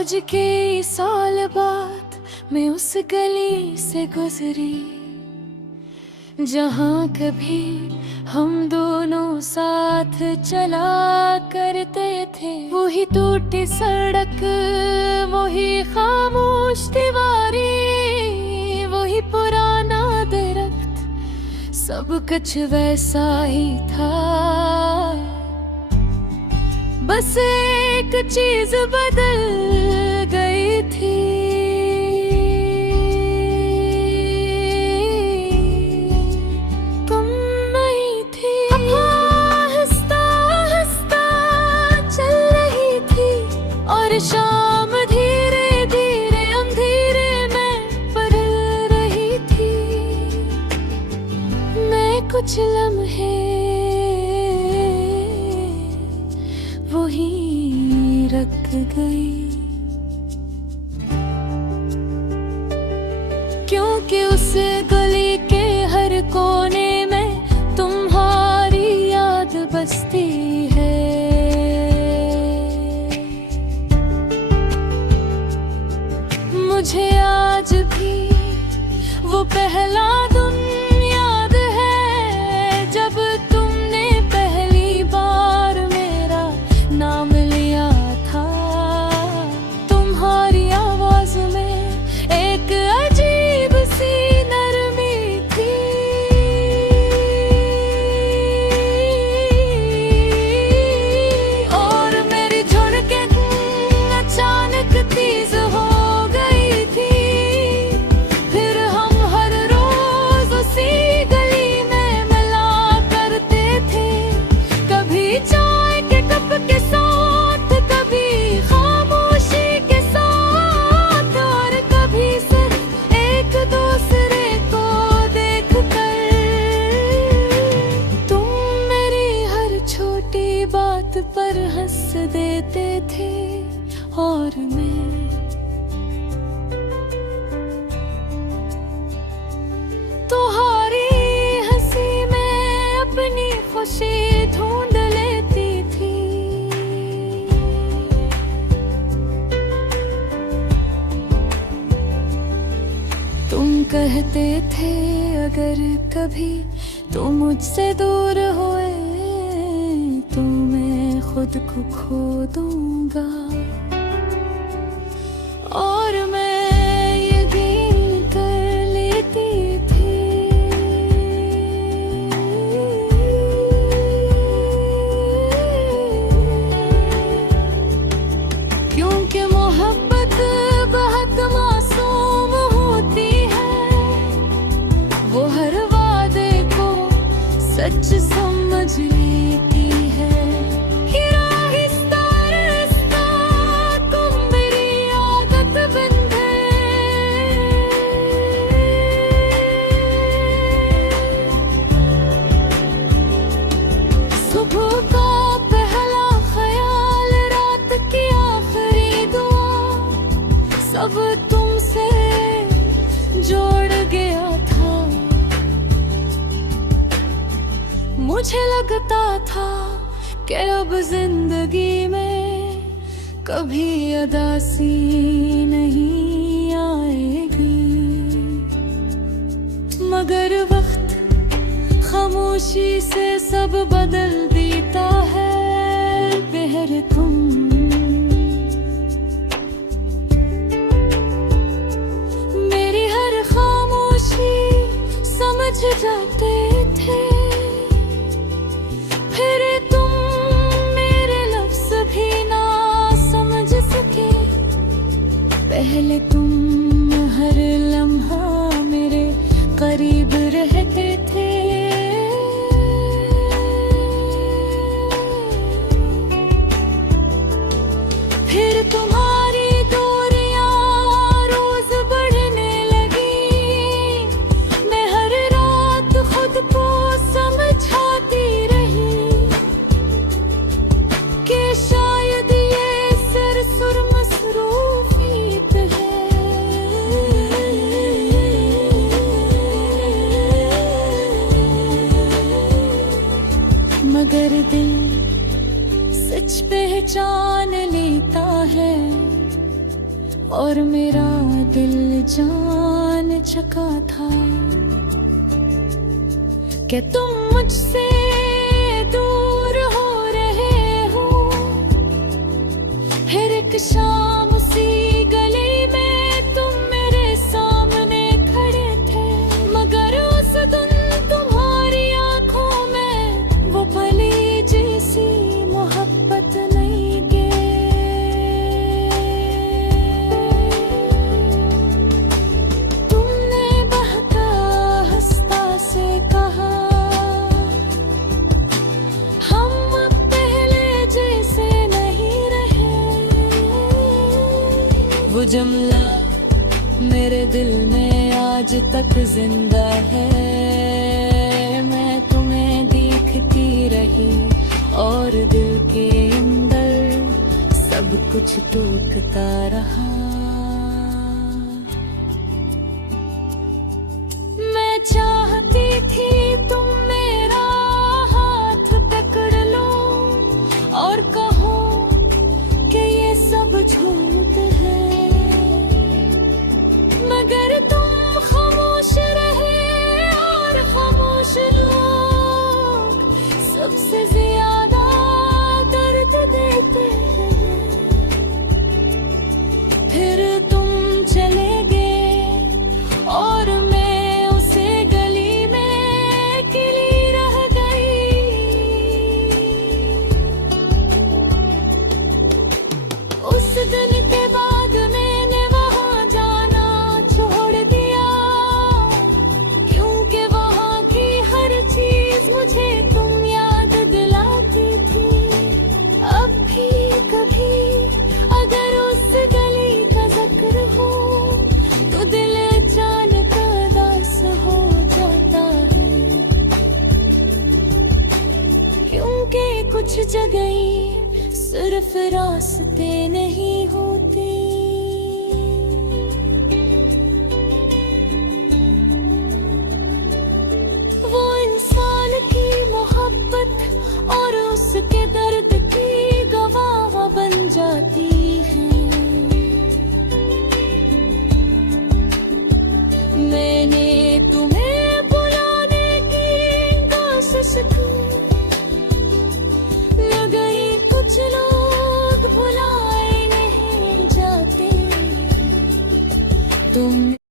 आज के साल बाद मैं उस गली से गुजरी जहाँ कभी हम दोनों साथ चला करते थे। वही टूटी सड़क, वही खामोश दीवारी, वही पुराना दरख्त, सब कुछ वैसा ही था। बस एक चीज बदल गई थी। तुम नहीं थी। हंसता हंसता चल रही थी और शाम धीरे धीरे अंधेरे में पड़ रही थी। मैं कुछ लम्हे वहीं रख गई, क्योंकि उस गली के हर कोने में तुम्हारी याद बसती है। मुझे आज भी वो पहला दिन याद है जब तुमने पहली बार मेरा नाम लिया था। तुम्हारी आवाज में एक अजीब सी नरमी थी और मेरी धड़कन अचानक तेज हो गई थी। फिर हम हर रोज उसी गली में मिला करते थे, कभी चाय के कप के साथ, कभी खामोशी के साथ, और कभी सिर्फ एक दूसरे को देख कर। तुम मेरी हर छोटी बात पर हंस देते थे और मैं तुम्हारी हंसी में अपनी खुशी ढूंढ लेती थी। तुम कहते थे अगर कभी तुम मुझसे दूर हुए तो मैं खुद को खो दूंगा, और मैं यकीन कर लेती थी। क्योंकि मोहब्बत बहुत मासूम होती है, वो हर वादे को सच समझ लेती है। आहिस्ता आहिस्ता तुम मेरी आदत बन गए। सुबह का पहला ख्याल, रात की आखिरी दुआ, सब तुमसे जोड़ गया था। मुझे लगता था कि अब जिंदगी में कभी उदासी नहीं आएगी, मगर वक्त खामोशी से सब बदल देता है। बहर तुम मेरी हर खामोशी समझ जाते थे। फिर तुम मेरे लफ्ज़ भी ना समझ सके। पहले तुम हर लम्हा मेरे करीब रहते थे। फिर तुम्हारी दूरियां रोज बढ़ने लगी। मैं हर रात खुद को समझाती रही कि शायद ये सिर सुर मसरूफियत है। और मेरा दिल जान चका था कि तुम मुझसे दूर हो रहे हो। फिर एक शाम उसी गली में तुम मेरे सामने खड़े थे, मगर उस दिन तुम्हारी आंखों में वो भली जैसी मोहब्बत नहीं गे। तुमने बहका हंसता से कहा हम अब पहले जैसे नहीं रहे। वो जुमला मेरे दिल में आज तक जिंदा है। मैं तुम्हें देखती रही और दिल के अंदर सब कुछ टूटता रहा। मैं चाहती थी तुम मेरा हाथ पकड़ लो और कहो कि ये सब झूठ है, मगर तुम खामोश रहे और खामोश लोग सबसे ज्यादा दर्द देते हैं। फिर तुम चले गए और मैं उसे गली में अकेली रह गई। उस दिन के बाद मैंने वहां जाना छोड़ दिया, क्योंकि वहां की हर चीज मुझे तुम याद दिलाती थी। अब भी कभी अगर उस गली का जिक्र हो तो दिल अचानक उदास हो जाता है, क्योंकि कुछ जगह सिर्फ रास्ते नहीं हो